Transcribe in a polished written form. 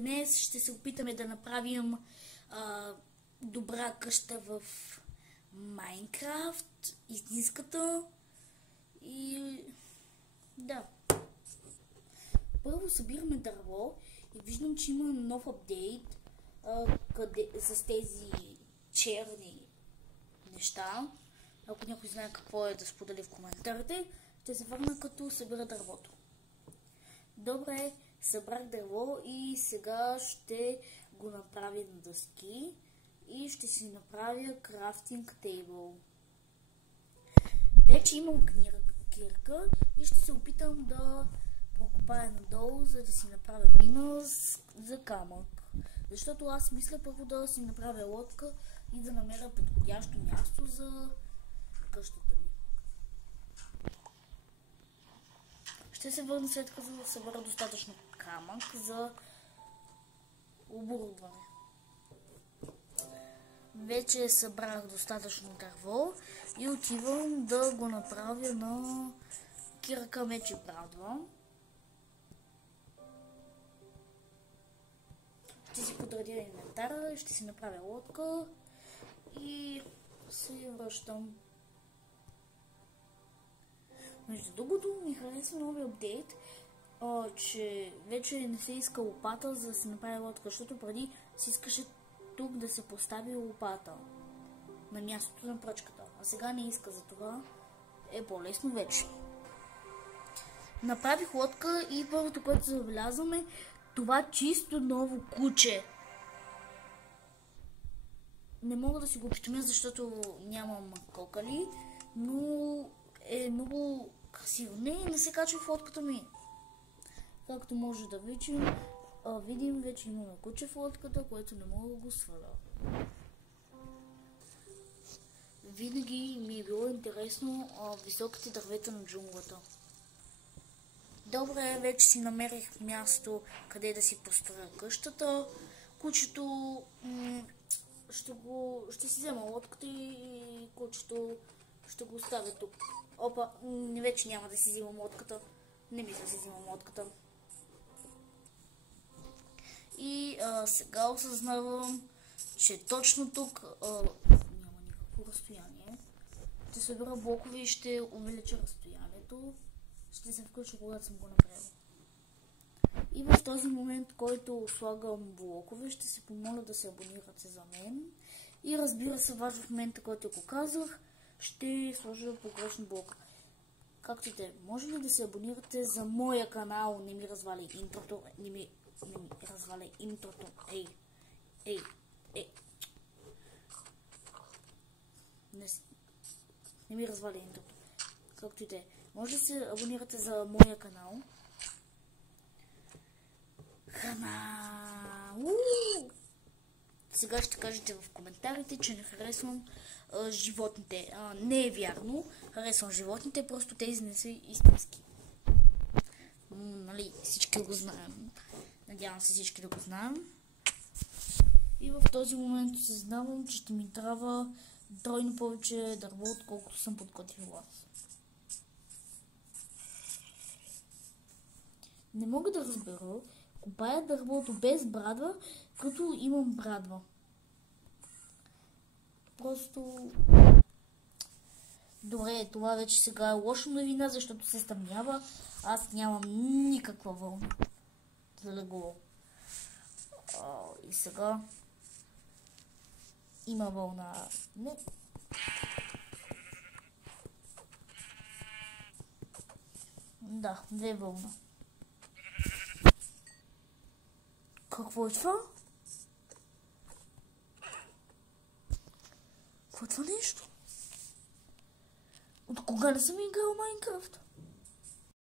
Днес ще се опитаме да направим добра къща в Майнкрафт, истинската. И да. Първо събираме дърво и виждам, че има нов апдейт с тези черни неща. Ако някой знае какво е, да сподели в коментарите. Ще се върна като събира дървото. Добре, събрах дърво и сега ще го направя на дъски и ще си направя крафтинг тейбъл. Вече имам кирка и ще се опитам да прокопая надолу, за да си направя мина за камък. Защото аз мисля първо да си направя лодка и да намеря подходящо място за къщата ми. Ще се върна след като събера достатъчно камък за оборудване. Вече събрах достатъчно дърво и отивам да го направя на кирка меч и брадва. Ще си подредя инвентара, ще си направя лодка и се връщам. Между другото ми хареса новия апдейт, че вече не се иска лопата, за да се направи лодка, защото преди си искаше тук да се постави лопата на мястото на пръчката, а сега не иска, за това е по-лесно вече. Направих лодка и първото, което забелязваме, това чисто ново куче. Не мога да си го опитомя, защото нямам кокали, но е много красиво. Не се качва в лодката ми. Както може да видим, вече имаме куче в лодката, което не мога да го сваля. Винаги ми е било интересно високите дървета на джунглата. Добре, вече си намерих място, къде да си построя къщата. Кучето ще си взема лодката и кучето ще го оставя тук. Опа, вече няма да си взимам лодката. Не мисля да си взимам лодката. И сега осъзнавам, че точно тук няма никакво разстояние. Ще събера блокове и ще увелича разстоянието. Ще се включа, когато съм го направил. И в този момент, който слагам блокове, ще се помоля да се абонирате за мен. И разбира се, важно в момента, който го казах, ще сложа погрешен блок. Както и те, може ли да се абонирате за моя канал? Не ми развали интрото. Не ми развали интрото. Ей. Не ми развали интрото. Както и те. Може да се абонирате за моя канал. Сега ще кажете в коментарите, че не харесвам животните. Не е вярно. Харесвам животните, просто тези не са истински. Нали, всички го знаем. Надявам се всички да го знаем. И в този момент осъзнавам, че ще ми трябва тройно повече дърво, отколкото съм подготвил аз. Не мога да разбера, копая дървото без брадва, като имам брадва. Просто... Добре, това вече сега е лоша новина, защото се стъмнява. Аз нямам никаква вълна за легло. И сега... Има вълна. Не. Да, две вълна. Какво е това? Какво е това нещо? От кога не съм играл Майнкрафт?